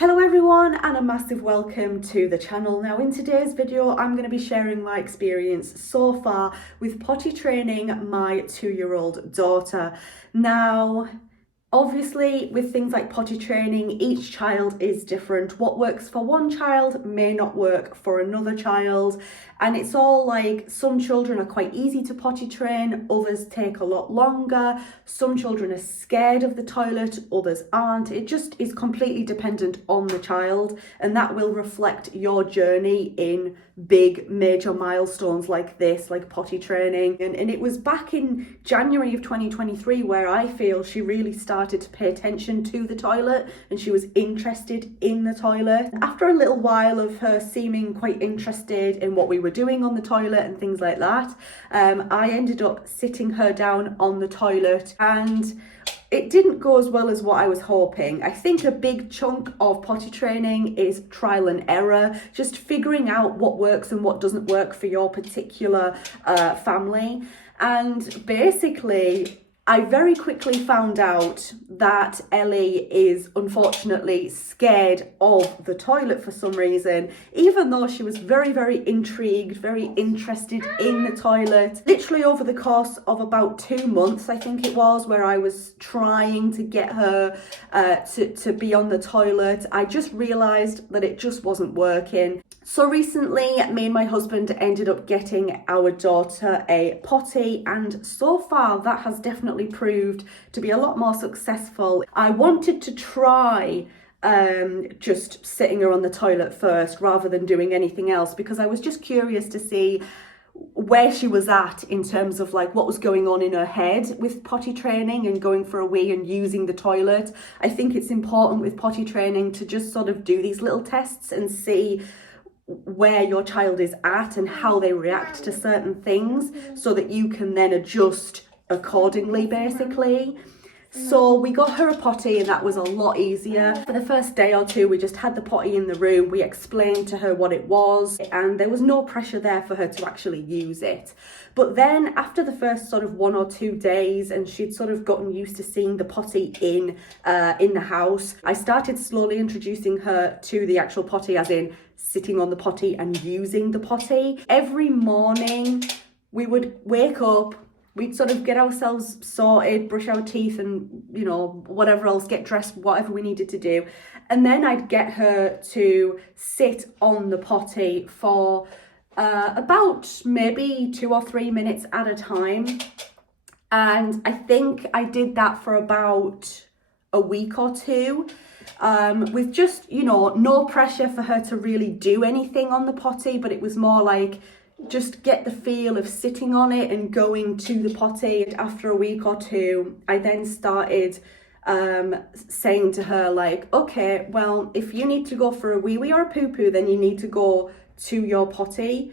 Hello everyone, and a massive welcome to the channel. Now in today's video I'm going to be sharing my experience so far with potty training my 2-year-old daughter. Now obviously with things like potty training, each child is different. What works for one child may not work for another child, and it's all like some children are quite easy to potty train, others take a lot longer. Some children are scared of the toilet, others aren't. It just is completely dependent on the child, and that will reflect your journey in big major milestones like this, like potty training. And it was back in January of 2023 where I feel she really started to pay attention to the toilet and she was interested in the toilet. After a little while of her seeming quite interested in what we were doing on the toilet and things like that, I ended up sitting her down on the toilet, and it didn't go as well as what I was hoping. I think a big chunk of potty training is trial and error, just figuring out what works and what doesn't work for your particular family. And basically, I very quickly found out that Ellie is unfortunately scared of the toilet for some reason, even though she was very, very intrigued, very interested in the toilet. Literally over the course of about 2 months, I think it was, where I was trying to get her to be on the toilet, I just realised that it just wasn't working. So recently, me and my husband ended up getting our daughter a potty, and so far that has definitely proved to be a lot more successful. I wanted to try just sitting her on the toilet first rather than doing anything else, because I was just curious to see where she was at in terms of like what was going on in her head with potty training and going for a wee and using the toilet. I think it's important with potty training to just sort of do these little tests and see where your child is at and how they react to certain things, so that you can then adjust accordingly, basically. So we got her a potty, and that was a lot easier. For the first day or two, we just had the potty in the room. We explained to her what it was, and there was no pressure there for her to actually use it. But then after the first sort of 1 or 2 days, and she'd sort of gotten used to seeing the potty in the house, I started slowly introducing her to the actual potty, as in sitting on the potty and using the potty. Every morning we would wake up, we'd sort of get ourselves sorted, brush our teeth and, you know, whatever else, get dressed, whatever we needed to do. And then I'd get her to sit on the potty for about maybe 2 or 3 minutes at a time. And I think I did that for about a week or two. With just, you know, no pressure for her to really do anything on the potty, but it was more like just get the feel of sitting on it and going to the potty. And after a week or two, I then started saying to her like, okay, well, if you need to go for a wee or a poo-poo, then you need to go to your potty.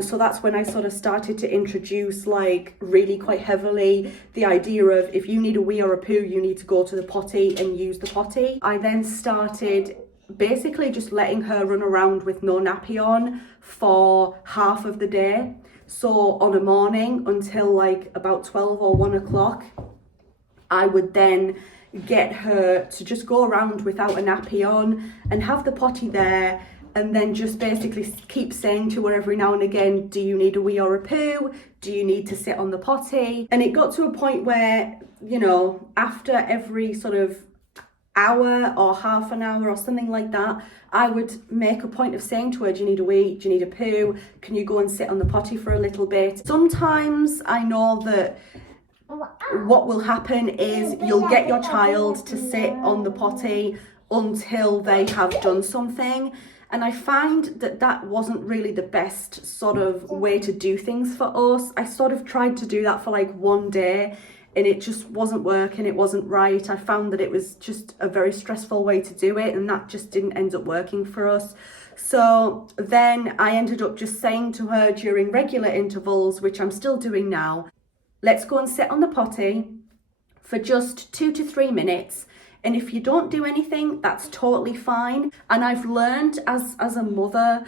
So that's when I sort of started to introduce, like, really quite heavily the idea of if you need a wee or a poo, you need to go to the potty and use the potty. I then started basically just letting her run around with no nappy on for half of the day. So on a morning until like about 12 or 1 o'clock, I would then get her to just go around without a nappy on and have the potty there, and then just basically keep saying to her every now and again, do you need a wee or a poo? Do you need to sit on the potty? And it got to a point where, you know, after every sort of hour or half an hour or something like that, I would make a point of saying to her, do you need a wee? Do you need a poo? Can you go and sit on the potty for a little bit? Sometimes I know that what will happen is you'll get your child to sit on the potty until they have done something. And I find that that wasn't really the best sort of way to do things for us. I sort of tried to do that for like 1 day, and it just wasn't working, it wasn't right. I found that it was just a very stressful way to do it, and that just didn't end up working for us. So then I ended up just saying to her during regular intervals, which I'm still doing now, let's go and sit on the potty for just 2 to 3 minutes. And if you don't do anything, that's totally fine. And I've learned as a mother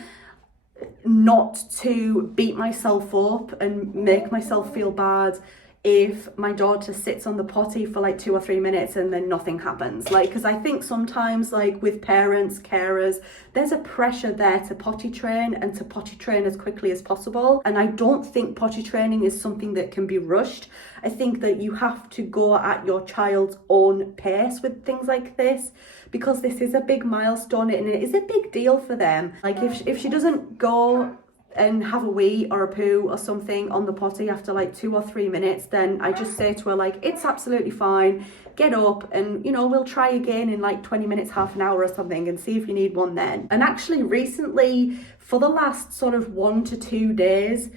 not to beat myself up and make myself feel bad if my daughter sits on the potty for like 2 or 3 minutes and then nothing happens. Like, because I think sometimes, like with parents, carers, there's a pressure there to potty train and to potty train as quickly as possible. And I don't think potty training is something that can be rushed. I think that you have to go at your child's own pace with things like this, because this is a big milestone and it is a big deal for them. Like if she doesn't go and have a wee or a poo or something on the potty after like 2 or 3 minutes, then I just say to her, like, it's absolutely fine, get up and, you know, we'll try again in like 20 minutes, half an hour or something, and see if you need one then. And actually recently, for the last sort of 1 to 2 days,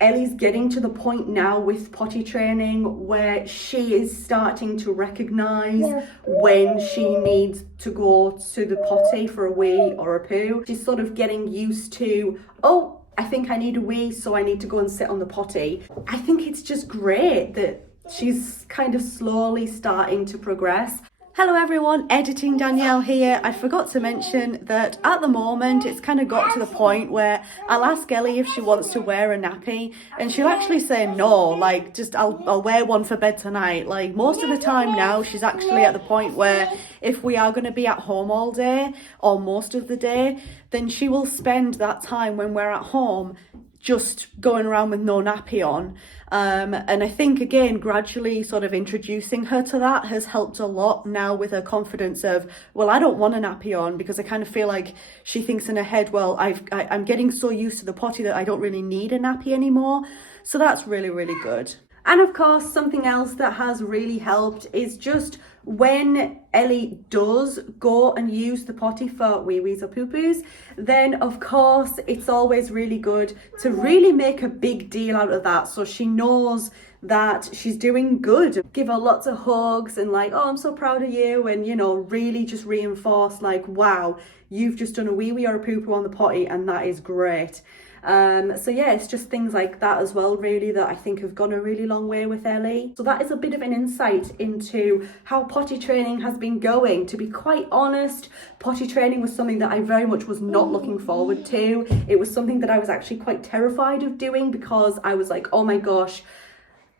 Ellie's getting to the point now with potty training where she is starting to recognise when she needs to go to the potty for a wee or a poo. She's sort of getting used to, oh, I think I need a wee, so I need to go and sit on the potty. I think it's just great that she's kind of slowly starting to progress. Hello everyone, Editing Danielle here. I forgot to mention that at the moment it's kind of got to the point where I'll ask Ellie if she wants to wear a nappy and she'll actually say no, like just I'll wear one for bed tonight. Like most of the time now she's actually at the point where if we are going to be at home all day or most of the day, then she will spend that time when we're at home just going around with no nappy on. And I think, again, gradually sort of introducing her to that has helped a lot now with her confidence of, well, I don't want a nappy on, because I kind of feel like she thinks in her head, well, I'm getting so used to the potty that I don't really need a nappy anymore. So that's really, really good. And of course, something else that has really helped is just when Ellie does go and use the potty for wee-wees or poo-poos, then of course it's always really good to really make a big deal out of that, so she knows that she's doing good. Give her lots of hugs and like, oh, I'm so proud of you, and you know, really just reinforce like, wow, you've just done a wee-wee or a poo-poo on the potty and that is great. So yeah, it's just things like that as well, really, that I think have gone a really long way with Ellie. So that is a bit of an insight into how potty training has been going. To be quite honest, potty training was something that I very much was not looking forward to. It was something that I was actually quite terrified of doing, because I was like, oh my gosh,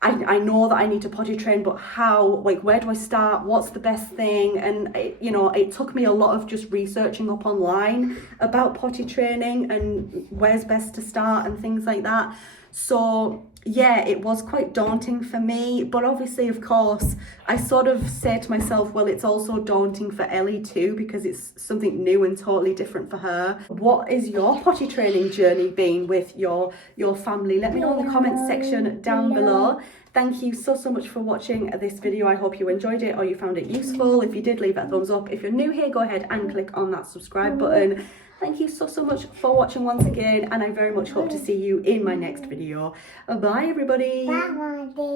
I know that I need to potty train, but how? Like, where do I start? What's the best thing? And it took me a lot of just researching up online about potty training and where's best to start and things like that. So yeah, it was quite daunting for me, but obviously, of course, I sort of said to myself, well, it's also daunting for Ellie too, because it's something new and totally different for her. What is your potty training journey been with your family? Let me know in the comments section down below. Thank you so much for watching this video. I hope you enjoyed it or you found it useful. If you did, leave a thumbs up. If you're new here, go ahead and click on that subscribe button. Thank you so much for watching once again, and I very much hope to see you in my next video. Bye everybody. Bye.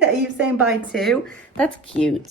Are you saying bye too? That's cute.